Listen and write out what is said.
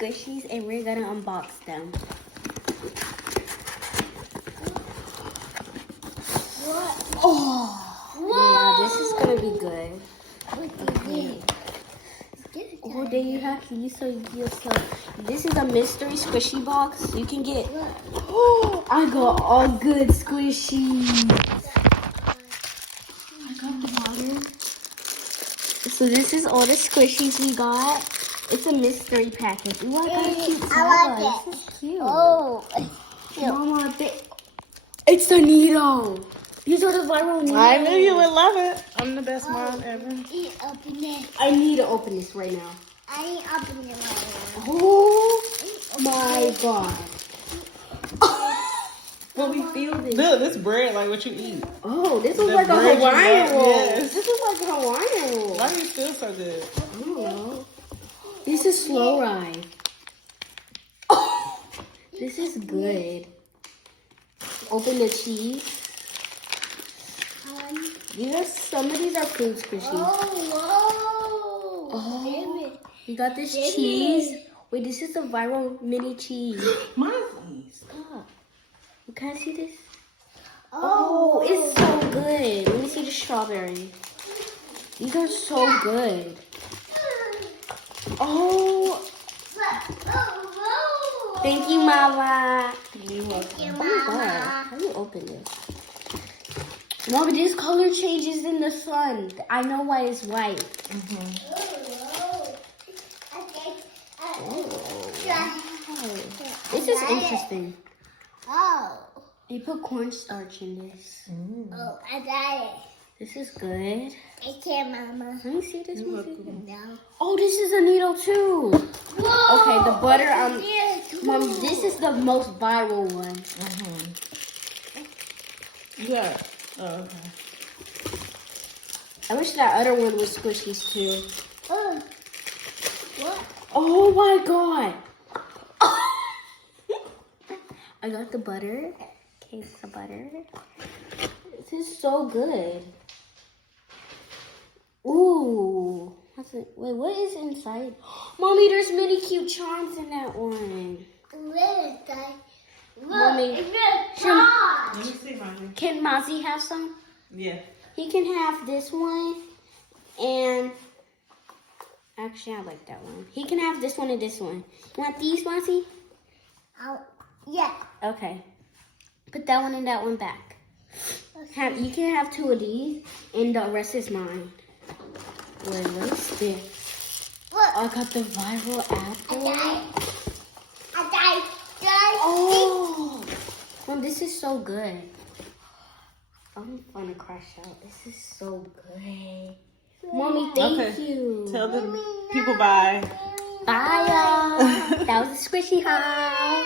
squishies and we're gonna unbox them. What? Oh, yeah, this is gonna be good. Okay. Oh, there you have to use this is a mystery squishy box. You can get. Oh, I got all good squishies. I got the water. So this is all the squishies we got. It's a mystery package. Ooh, I got a cute I like Saba. it. This is cute. Oh. Mama, it's the Nito. These are the viral Nitos. I knew you would love it. I'm the best mom ever. Open it. I need to open this right now. I ain't open it right Oh my god. What we feel this? Look, this bread like what you eat. Oh, this is The like a bread you Hawaiian got, roll. yes. This is like a Hawaiian roll. Why do you feel so good? I don't know. This is slow ride. Oh, this is good. Open the cheese. Yes, some of these are food squishies. Oh, you got this cheese. Wait, this is the viral mini cheese. Mine. Stop. Can I see this? Oh, it's so good. Let me see the strawberry. These are so good. Oh, thank you, Mama. You're welcome. Oh my god, how do you open this? Mama, this color changes in the sun. I know why it's white. This is interesting. Oh. They put cornstarch in this. Oh, I got it. This is good. I can't, Mama. Let me see this one. No. Oh, this is a needle too. Okay, the butter. Mom, this is the most viral one. Yeah. Oh, okay. I wish that other one was squishies too. What? Oh my god. I got the butter. Case the butter. This is so good. Ooh. Wait, what is inside? Mommy, there's many cute charms in that one. Mommy, It's a dog. Let me see, Mommy. can Mozzie have some? Yeah. He can have this one, and actually, I like that one. He can have this one and this one. You want these, Mozzie? Yeah. Okay. Put that one and that one back. You can have two of these, and the rest is mine. Wait, what is this? Look. I got the viral apple. I died. Oh, Mom, this is so good. I'm gonna crash out. This is so good. Mommy, thank you. Tell the people bye. Bye, y'all. That was a squishy haul.